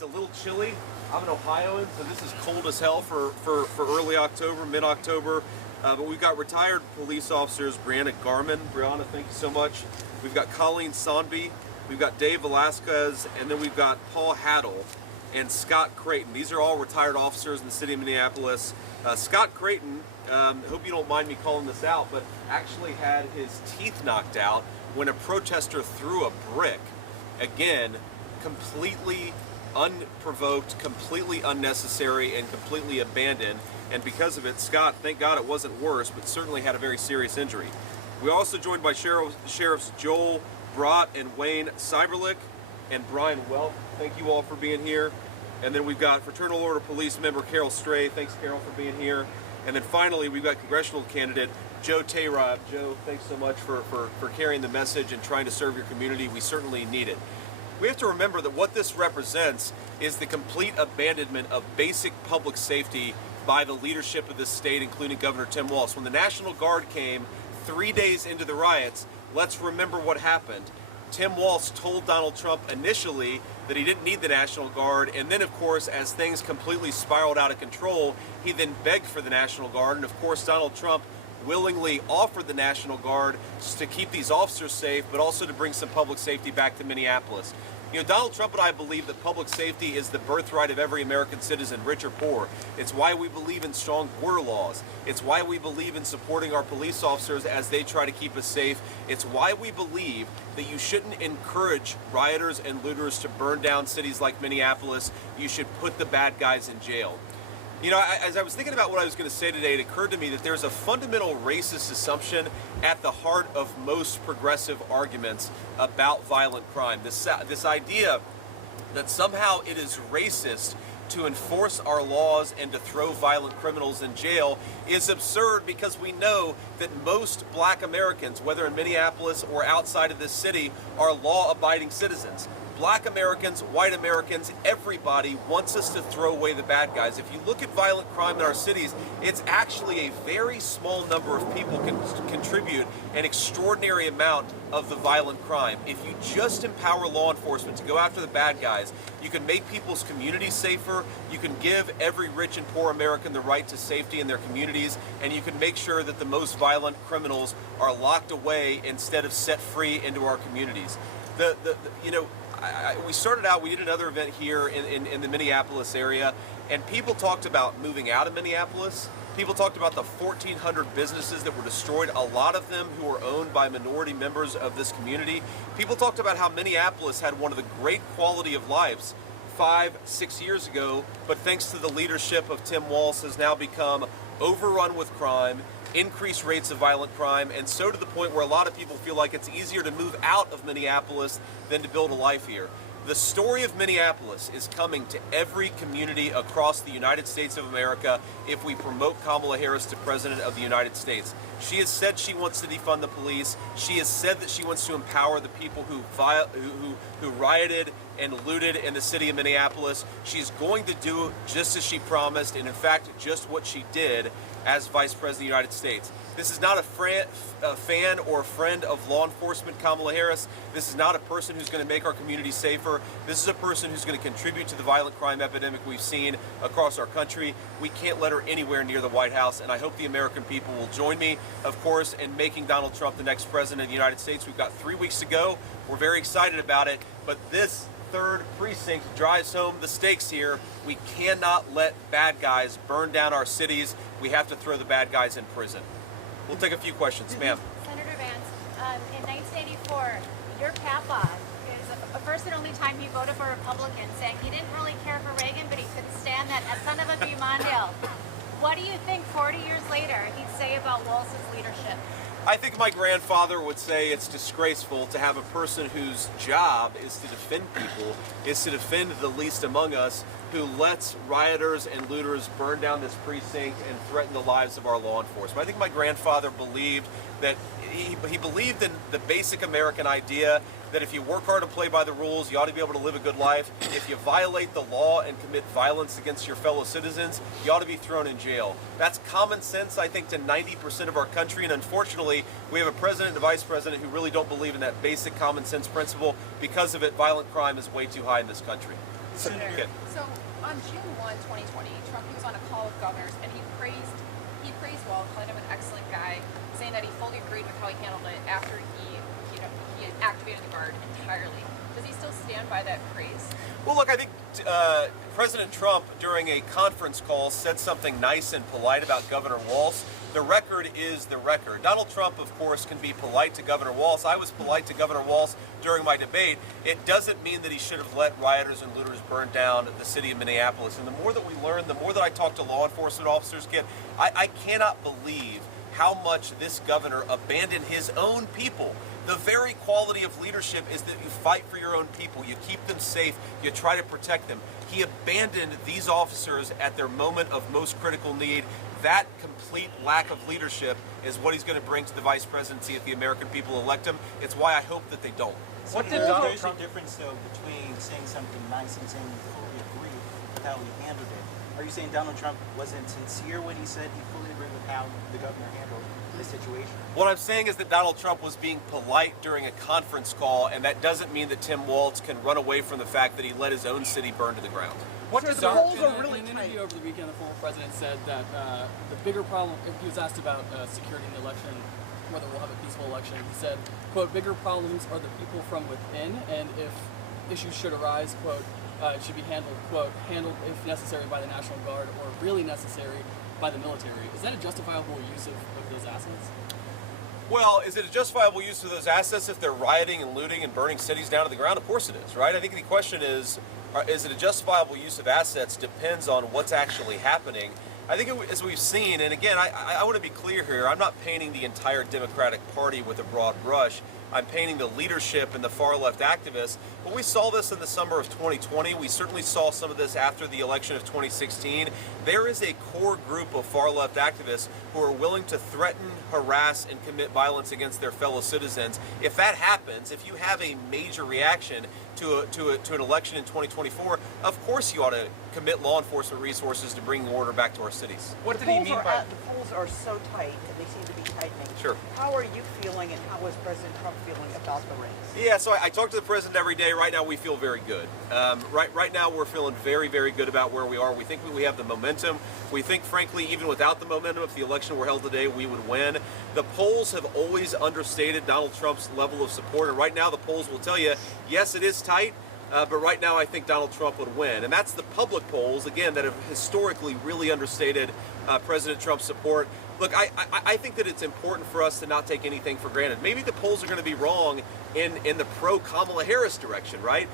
It's a little chilly. I'm an Ohioan, so this is cold as hell for early October, mid-October. But we've got retired police officers, Brianna Garman. Brianna, thank you so much. We've got Colleen Sonby. We've got Dave Velasquez, and then we've got Paul Haddle and Scott Creighton. These are all retired officers in the city of Minneapolis. Scott Creighton, hope you don't mind me calling this out, but actually had his teeth knocked out when a protester threw a brick. Again, completely unprovoked, completely unnecessary, and completely abandoned. And because of it, Scott, thank God it wasn't worse, but certainly had a very serious injury. We're also joined by Sheriffs Joel Brott and Wayne Cyberlick and Brian Welp. Thank you all for being here. And then we've got Fraternal Order Police member Carol Stray. Thanks, Carol, for being here. And then finally, we've got congressional candidate Joe Tayrab. Joe, thanks so much for carrying the message and trying to serve your community. We certainly need it. We have to remember that what this represents is the complete abandonment of basic public safety by the leadership of this state, including Governor Tim Walz. When the National Guard came 3 days into the riots, let's remember what happened. Tim Walz told Donald Trump initially that he didn't need the National Guard, and then of course as things completely spiraled out of control, he then begged for the National Guard, and of course Donald Trump willingly offered the National Guard to keep these officers safe, but also to bring some public safety back to Minneapolis. You know, Donald Trump and I believe that public safety is the birthright of every American citizen, rich or poor. It's why we believe in strong border laws. It's why we believe in supporting our police officers as they try to keep us safe. It's why we believe that you shouldn't encourage rioters and looters to burn down cities like Minneapolis. You should put the bad guys in jail. You know, as I was thinking about what I was going to say today, it occurred to me that there's a fundamental racist assumption at the heart of most progressive arguments about violent crime. This idea that somehow it is racist to enforce our laws and to throw violent criminals in jail is absurd, because we know that most black Americans, whether in Minneapolis or outside of this city, are law-abiding citizens. Black Americans, white Americans, everybody wants us to throw away the bad guys. If you look at violent crime in our cities, it's actually a very small number of people can contribute an extraordinary amount of the violent crime. If you just empower law enforcement to go after the bad guys, you can make people's communities safer, you can give every rich and poor American the right to safety in their communities, and you can make sure that the most violent criminals are locked away instead of set free into our communities. We started out, we did another event here in the Minneapolis area, and people talked about moving out of Minneapolis. People talked about the 1,400 businesses that were destroyed, a lot of them who were owned by minority members of this community. People talked about how Minneapolis had one of the great quality of lives 5-6 years ago, but thanks to the leadership of Tim Walz has now become overrun with crime, increased rates of violent crime, and so to the point where a lot of people feel like it's easier to move out of Minneapolis than to build a life here. The story of Minneapolis is coming to every community across the United States of America if we promote Kamala Harris to President of the United States. She has said she wants to defund the police. She has said that she wants to empower the people who rioted and looted in the city of Minneapolis. She's going to do just as she promised, and in fact, just what she did as Vice President of the United States. This is not a fan or a friend of law enforcement, Kamala Harris. This is not a person who's going to make our community safer. This is a person who's going to contribute to the violent crime epidemic we've seen across our country. We can't let her anywhere near the White House, and I hope the American people will join me, of course, in making Donald Trump the next president of the United States. We've got 3 weeks to go. We're very excited about it, but this third precinct drives home the stakes here. We cannot let bad guys burn down our cities. We have to throw the bad guys in prison. We'll take a few questions, ma'am. Senator Vance, in 1984, your papa is the first and only time he voted for Republicans, saying he didn't really care for Reagan, but he could stand that son of a B. Mondale. What do you think 40 years later he'd say about Walz's leadership? I think my grandfather would say it's disgraceful to have a person whose job is to defend people, is to defend the least among us, who lets rioters and looters burn down this precinct and threaten the lives of our law enforcement. I think my grandfather believed that he believed in the basic American idea that if you work hard and play by the rules, you ought to be able to live a good life. If you violate the law and commit violence against your fellow citizens, you ought to be thrown in jail. That's common sense, I think, to 90% of our country, and unfortunately, we have a president and a vice president who really don't believe in that basic common sense principle. Because of it, violent crime is way too high in this country. Okay. So on June 1, 2020, Trump was on a call with governors and he praised Walt, calling him an excellent guy, saying that he fully agreed with how he handled it after he had activated the guard entirely. Does he still stand by that praise? Well, look, I think President Trump, during a conference call, said something nice and polite about Governor Walz. The record is the record. Donald Trump, of course, can be polite to Governor Walz. I was polite to Governor Walz during my debate. It doesn't mean that he should have let rioters and looters burn down the city of Minneapolis. And the more that we learn, the more that I talk to law enforcement officers, I cannot believe how much this governor abandoned his own people. The very quality of leadership is that you fight for your own people, you keep them safe, you try to protect them. He abandoned these officers at their moment of most critical need. That complete lack of leadership is what he's going to bring to the vice presidency if the American people elect him. It's why I hope that they don't. What did Donald Trump? There's a difference, though, between saying something nice and saying you fully agree with how he handled it. Are you saying Donald Trump wasn't sincere when he said he fully agreed with how the governor handled the situation? What I'm saying is that Donald Trump was being polite during a conference call, and that doesn't mean that Tim Walz can run away from the fact that he let his own city burn to the ground. What does in an interview over the weekend, the former president said that the bigger problem, if he was asked about security in the election, whether we'll have a peaceful election, he said, quote, bigger problems are the people from within, and if issues should arise, quote, it should be handled, quote, handled if necessary by the National Guard or really necessary by the military. Is that a justifiable use of those assets? Well, is it a justifiable use of those assets if they're rioting and looting and burning cities down to the ground? Of course it is, right? I think the question is it a justifiable use of assets depends on what's actually happening. I think as we've seen, and again, I want to be clear here, I'm not painting the entire Democratic Party with a broad brush. I'm painting the leadership and the far-left activists. But we saw this in the summer of 2020. We certainly saw some of this after the election of 2016. There is a core group of far-left activists who are willing to threaten, harass, and commit violence against their fellow citizens. If that happens, if you have a major reaction to an election in 2024, of course you ought to commit law enforcement resources to bringing order back to our cities. What did he mean by the polls are so tight, and they seem to be tightening? Sure. How are you feeling, and how is President Trump feeling about the race? Yeah, so I talk to the president every day. Right now, we feel very good. Right now, we're feeling very, very good about where we are. We think we have the momentum. We think, frankly, even without the momentum, if the election were held today, we would win. The polls have always understated Donald Trump's level of support, and right now, the polls will tell you, yes, it is tight. But right now, I think Donald Trump would win. And that's the public polls, again, that have historically really understated President Trump's support. Look, I think that it's important for us to not take anything for granted. Maybe the polls are going to be wrong in the pro-Kamala Harris direction, right?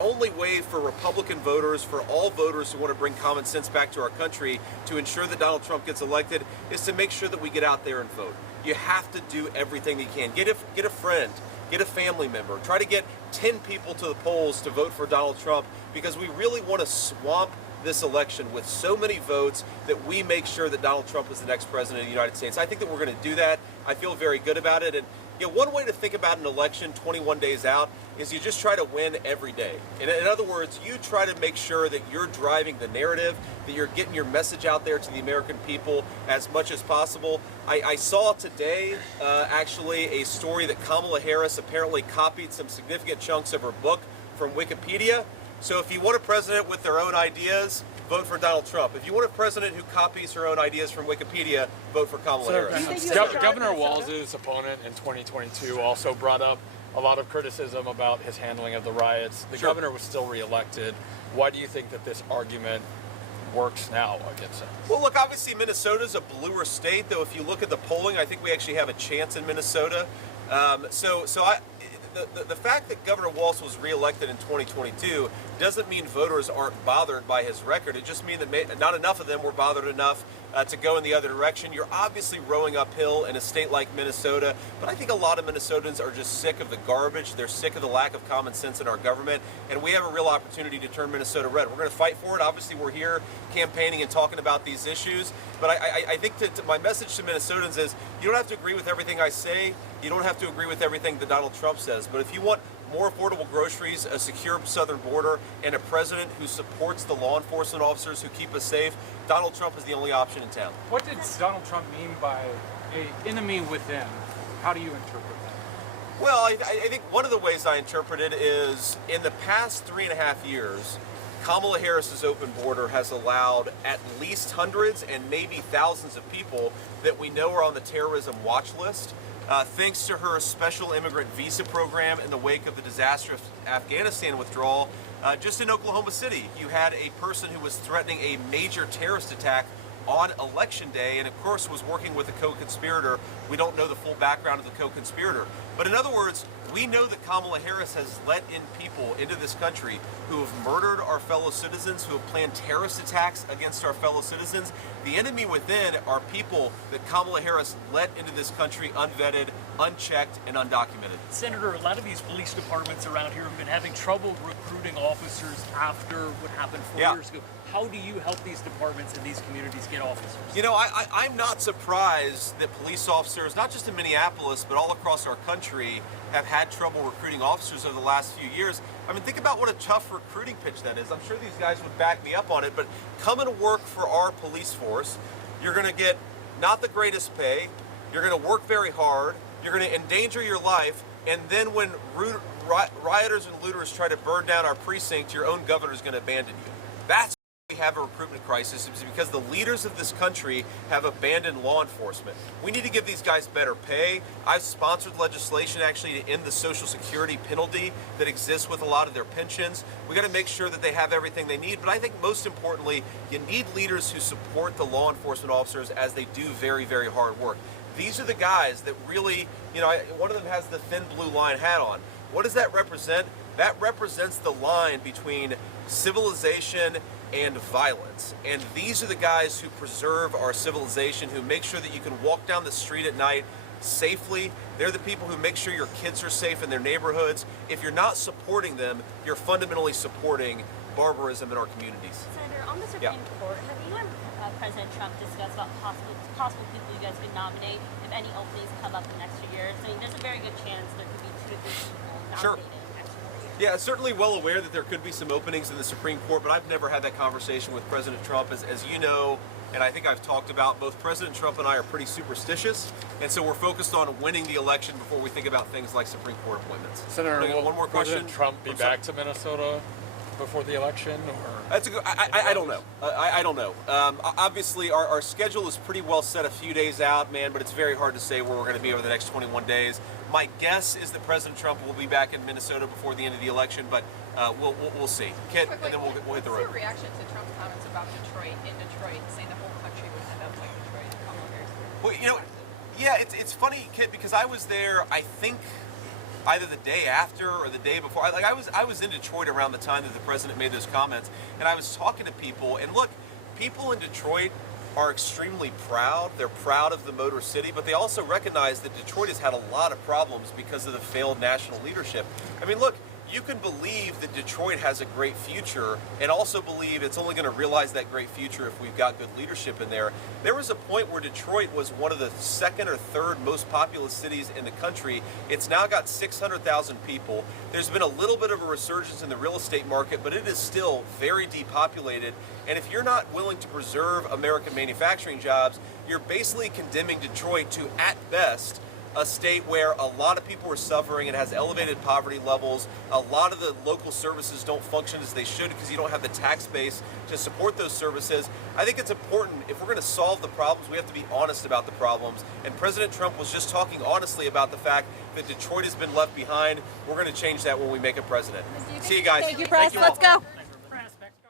The only way for Republican voters, for all voters who want to bring common sense back to our country, to ensure that Donald Trump gets elected, is to make sure that we get out there and vote. You have to do everything you can. Get a friend. Get a family member. Try to get 10 people to the polls to vote for Donald Trump, because we really want to swamp this election with so many votes that we make sure that Donald Trump is the next president of the United States. I think that we're going to do that. I feel very good about it. And one way to think about an election 21 days out is you just try to win every day. In other words, you try to make sure that you're driving the narrative, that you're getting your message out there to the American people as much as possible. I saw today, actually, a story that Kamala Harris apparently copied some significant chunks of her book from Wikipedia. So if you want a president with their own ideas, vote for Donald Trump. If you want a president who copies her own ideas from Wikipedia, vote for Kamala Harris. Governor Walz's opponent in 2022 also brought up a lot of criticism about his handling of the riots. The governor was still reelected. Why do you think that this argument works now against him? Well, look, obviously Minnesota's a bluer state, though if you look at the polling, I think we actually have a chance in Minnesota. The fact that Governor Walz was reelected in 2022 doesn't mean voters aren't bothered by his record. It just means that not enough of them were bothered enough to go in the other direction. You're obviously rowing uphill in a state like Minnesota, but I think a lot of Minnesotans are just sick of the garbage. They're sick of the lack of common sense in our government, and we have a real opportunity to turn Minnesota red. We're going to fight for it. Obviously, we're here campaigning and talking about these issues, but I think that my message to Minnesotans is you don't have to agree with everything I say. You don't have to agree with everything that Donald Trump says, but if you want more affordable groceries, a secure southern border, and a president who supports the law enforcement officers who keep us safe, Donald Trump is the only option in town. What did Donald Trump mean by an enemy within? How do you interpret that? Well, I think one of the ways I interpret it is in the past 3.5 years, Kamala Harris's open border has allowed at least hundreds and maybe thousands of people that we know are on the terrorism watch list. Thanks to her special immigrant visa program in the wake of the disastrous Afghanistan withdrawal, just in Oklahoma City, you had a person who was threatening a major terrorist attack on election day, and of course was working with a co-conspirator. We don't know the full background of the co-conspirator. But in other words, we know that Kamala Harris has let in people into this country who have murdered our fellow citizens, who have planned terrorist attacks against our fellow citizens. The enemy within are people that Kamala Harris let into this country unvetted, unchecked, and undocumented. Senator, a lot of these police departments around here have been having trouble recruiting officers after what happened 4 years ago. How do you help these departments and these communities get officers? You know, I'm not surprised that police officers, not just in Minneapolis, but all across our country, have had trouble recruiting officers over the last few years. I mean, think about what a tough recruiting pitch that is. I'm sure these guys would back me up on it, but coming to work for our police force, you're going to get not the greatest pay, you're going to work very hard, you're going to endanger your life, and then when rioters and looters try to burn down our precinct, your own governor is going to abandon you. That's why we have a recruitment crisis, is because the leaders of this country have abandoned law enforcement. We need to give these guys better pay. I've sponsored legislation actually to end the Social Security penalty that exists with a lot of their pensions. We got to make sure that they have everything they need, but I think most importantly, you need leaders who support the law enforcement officers as they do very, very hard work. These are the guys that really, you know, one of them has the thin blue line hat on. What does that represent? That represents the line between civilization and violence. And these are the guys who preserve our civilization, who make sure that you can walk down the street at night safely. They're the people who make sure your kids are safe in their neighborhoods. If you're not supporting them, you're fundamentally supporting barbarism in our communities. Senator, on the Supreme Court, have you and President Trump discussed about possible people you guys could nominate if any openings come up in the next few years? I mean, there's a very good chance there could be 2 to 3 people nominated in the next 4 years. Yeah, certainly well aware that there could be some openings in the Supreme Court, but I've never had that conversation with President Trump. As you know, and I think I've talked about, both President Trump and I are pretty superstitious, and so we're focused on winning the election before we think about things like Supreme Court appointments. Senator, will one more question? President Trump be back to Minnesota before the election, or? That's a good, I don't know. I don't know. Obviously, our schedule is pretty well set a few days out, man, but it's very hard to say where we're going to be over the next 21 days. My guess is that President Trump will be back in Minnesota before the end of the election, but we'll see. Kit, and then we'll hit the road. What's your reaction to Trump's comments about Detroit, saying the whole country would end up like Detroit and Kamala Harris? Well, you know, yeah, it's funny, Kit, because I was there, I think, either the day after or the day before. I was in Detroit around the time that the president made those comments, and I was talking to people, and look, people in Detroit are extremely proud. They're proud of the Motor City, but they also recognize that Detroit has had a lot of problems because of the failed national leadership. I mean, look, you can believe that Detroit has a great future and also believe it's only going to realize that great future if we've got good leadership in there. There was a point where Detroit was one of the 2nd or 3rd most populous cities in the country. It's now got 600,000 people. There's been a little bit of a resurgence in the real estate market, but it is still very depopulated. And if you're not willing to preserve American manufacturing jobs, you're basically condemning Detroit to, at best, a state where a lot of people are suffering. It has elevated poverty levels. A lot of the local services don't function as they should because you don't have the tax base to support those services. I think it's important, if we're going to solve the problems, we have to be honest about the problems. And President Trump was just talking honestly about the fact that Detroit has been left behind. We're going to change that when we make a president. See you guys. Thank you, Press. all. Let's go.